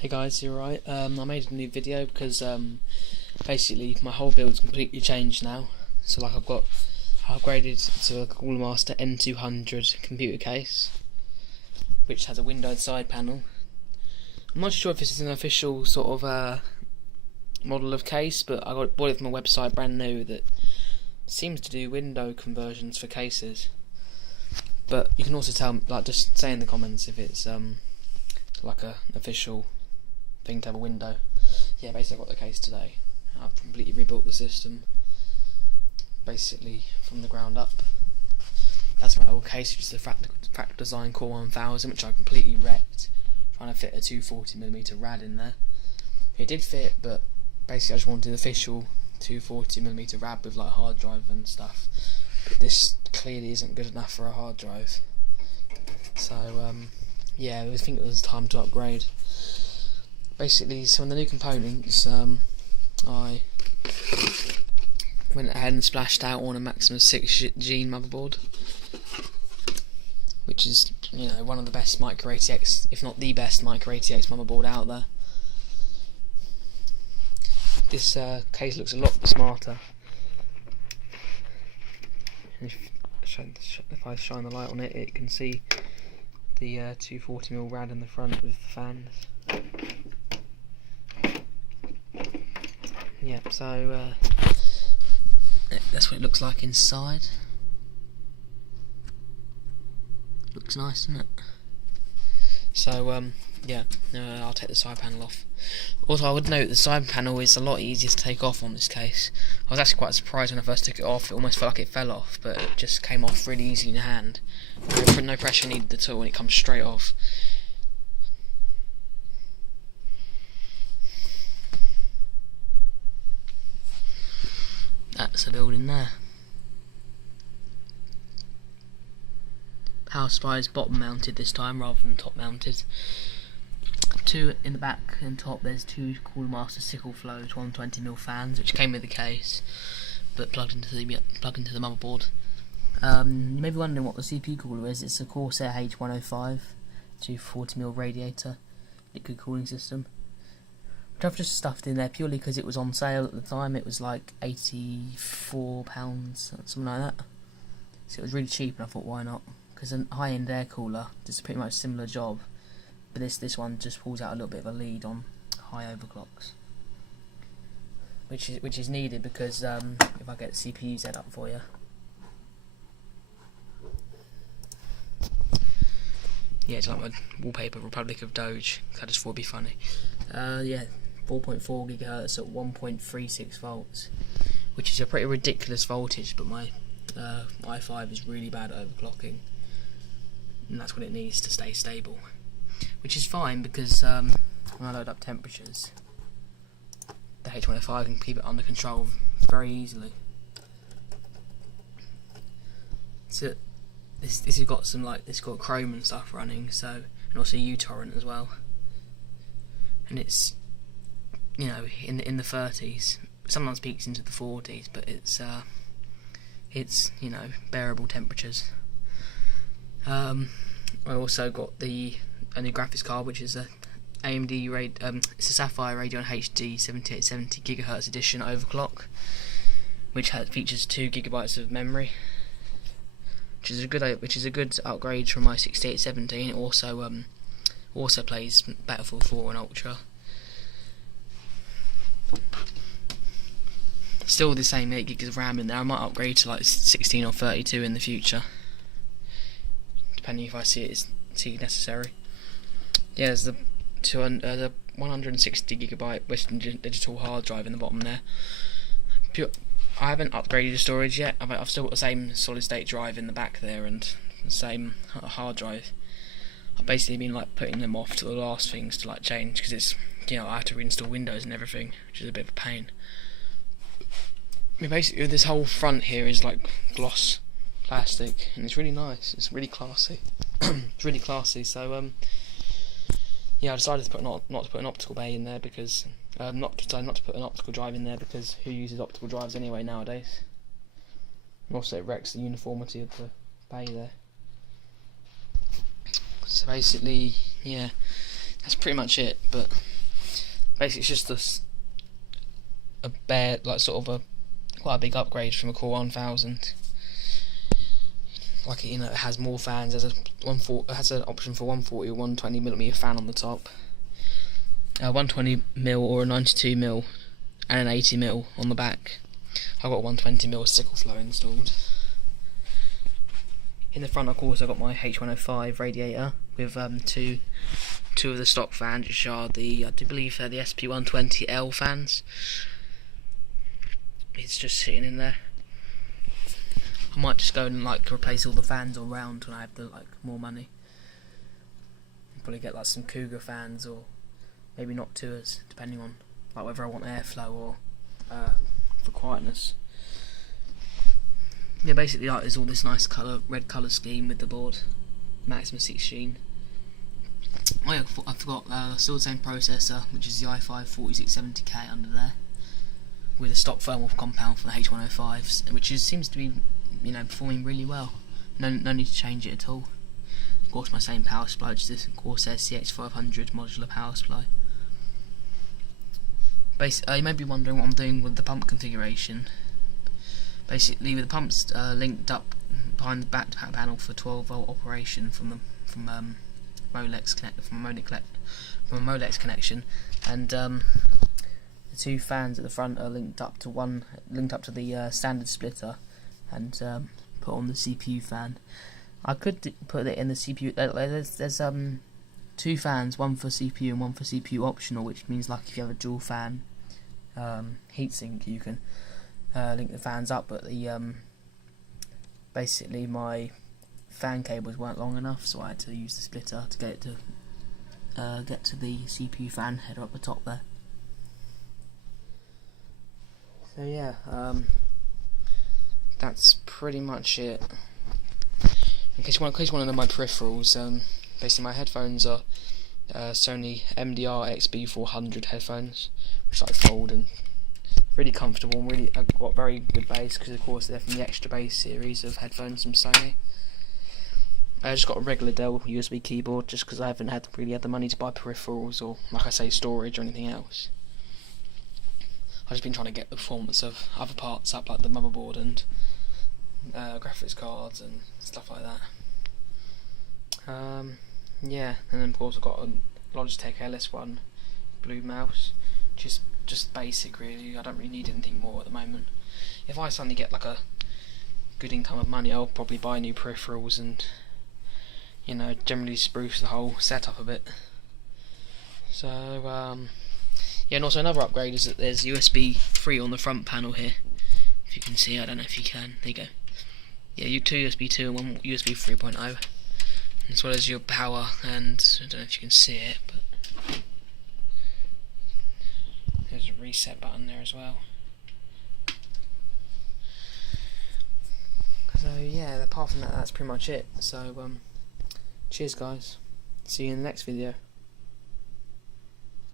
Hey guys, you alright? I made a new video because basically my whole build's completely changed now. So like I upgraded to a Coolermaster N200 computer case, which has a windowed side panel. I'm not sure if this is an official sort of model of case, but I bought it from a website brand new that seems to do window conversions for cases. But you can also tell, like, just say in the comments if it's like an official thing to have a window. Yeah, basically I got the case today. I've completely rebuilt the system, basically from the ground up. That's my old case, which is the Fractal Design Core 1000, which I completely wrecked, trying to fit a 240mm rad in there. It did fit, but basically I just wanted an official 240mm rad with like hard drive and stuff. But this clearly isn't good enough for a hard drive. So yeah, I think it was time to upgrade. Basically, some of the new components, I went ahead and splashed out on a Maximus 6-gene motherboard, which is, you know, one of the best micro ATX, if not the best micro ATX motherboard out there. This case looks a lot smarter. If I shine the light on it, it can see the 240mm rad in the front with the fans. Yeah, so that's what it looks like inside. Looks nice, doesn't it? So yeah, I'll take the side panel off. Also, I would note the side panel is a lot easier to take off on this case. I was actually quite surprised when I first took it off. It almost felt like it fell off, but it just came off really easy in your hand. No pressure needed at all, and it comes straight off. That's the building there. Power supply is bottom mounted this time rather than top mounted. Two in the back and top, there's two Coolermaster sickle flow 120mm fans, which came with the case, but plugged into the motherboard. You may be wondering what the CPU cooler is. It's a Corsair H105 240mm radiator liquid cooling system, which I've just stuffed in there purely because it was on sale at the time. It was like £84, something like that. So it was really cheap, and I thought, why not? Because a high-end air cooler does pretty much a similar job, but this one just pulls out a little bit of a lead on high overclocks, which is needed because if I get the CPU set up for you. Yeah, it's like my wallpaper, Republic of Doge. I just thought it'd be funny. Yeah, 4.4 GHz at 1.36 volts, which is a pretty ridiculous voltage, but my i5 is really bad at overclocking, and that's what it needs to stay stable. Which is fine because when I load up temperatures, the H105 can keep it under control very easily. So this has got some, like, it's got Chrome and stuff running, so, and also uTorrent as well. And it's, you know, in the 30s, sometimes peaks into the 40s, but it's you know, bearable temperatures. I also got a new graphics card, which is a AMD it's a Sapphire Radeon HD 7870 GHz edition overclock, which features 2 GB of memory, which is a good upgrade from my 6870. And it also plays Battlefield 4 and Ultra. Still the same 8 GB of RAM in there. I might upgrade to like 16 or 32 in the future, depending if I see it necessary. Yeah, there's the 160 GB Western Digital hard drive in the bottom there. I haven't upgraded the storage yet. I've still got the same solid state drive in the back there and the same hard drive. I've basically been like putting them off to the last things to like change, because it's, you know, I have to reinstall Windows and everything, which is a bit of a pain. I mean, basically this whole front here is like gloss plastic, and it's really nice. It's really classy. It's really classy. So yeah, I decided to not to put an optical bay in there because not to put an optical drive in there because who uses optical drives anyway nowadays? And also it wrecks the uniformity of the bay there. So basically, yeah, that's pretty much it. But basically, it's just a bare, like sort of quite a big upgrade from a Core 1000. Like, you know, it has more fans. It has an option for 140 or 120mm fan on the top, 120mm or a 92mm, and an 80mm on the back. I've got 120mm sickle flow installed. In the front, of course, I've got my H105 radiator with two of the stock fans, which are the, I do believe they're the SP120L fans. It's just sitting in there. I might just go and like replace all the fans all round when I have more money. Probably get like some Cougar fans, or maybe not Tours, depending on like whether I want airflow or for quietness. Yeah, basically like there's all this nice red colour scheme with the board, Maximus 16. Oh yeah, I forgot, still the same processor, which is the i5 4670K under there, with a stock thermal compound for the H105s, which seems to be, you know, performing really well. No need to change it at all. Of course, my same power supply, which is this Corsair CX500 modular power supply. You may be wondering what I'm doing with the pump configuration. Basically, with the pumps linked up behind the back panel for 12-volt operation from a Molex connection, and the two fans at the front are linked up to the standard splitter, and put on the CPU fan. I could put it in the CPU. There's two fans, one for CPU and one for CPU optional, which means like if you have a dual fan heatsink, you can link the fans up. But the basically my fan cables weren't long enough, so I had to use the splitter to get to the CPU fan header up the top there. So yeah, that's pretty much it. In case you want to know my peripherals, basically my headphones are Sony MDR XB400 headphones, which I fold and really comfortable. And I've got very good bass because of course they're from the Extra Bass series of headphones from Sony. I just got a regular Dell USB keyboard just because I haven't really had the money to buy peripherals or, like I say, storage or anything else. I've just been trying to get the performance of other parts up, like the motherboard and graphics cards and stuff like that. Yeah, and then of course I've got a Logitech LS1 blue mouse, which is just basic really. I don't really need anything more at the moment. If I suddenly get like a good income of money, I'll probably buy new peripherals and, you know, generally spruce the whole setup a bit. So yeah, and also another upgrade is that there's USB 3 on the front panel here. If you can see, I don't know if you can. There you go. Yeah, two USB 2 and one USB 3.0, as well as your power, and I don't know if you can see it, but there's a reset button there as well. So yeah, apart from that, that's pretty much it. So cheers guys, see you in the next video.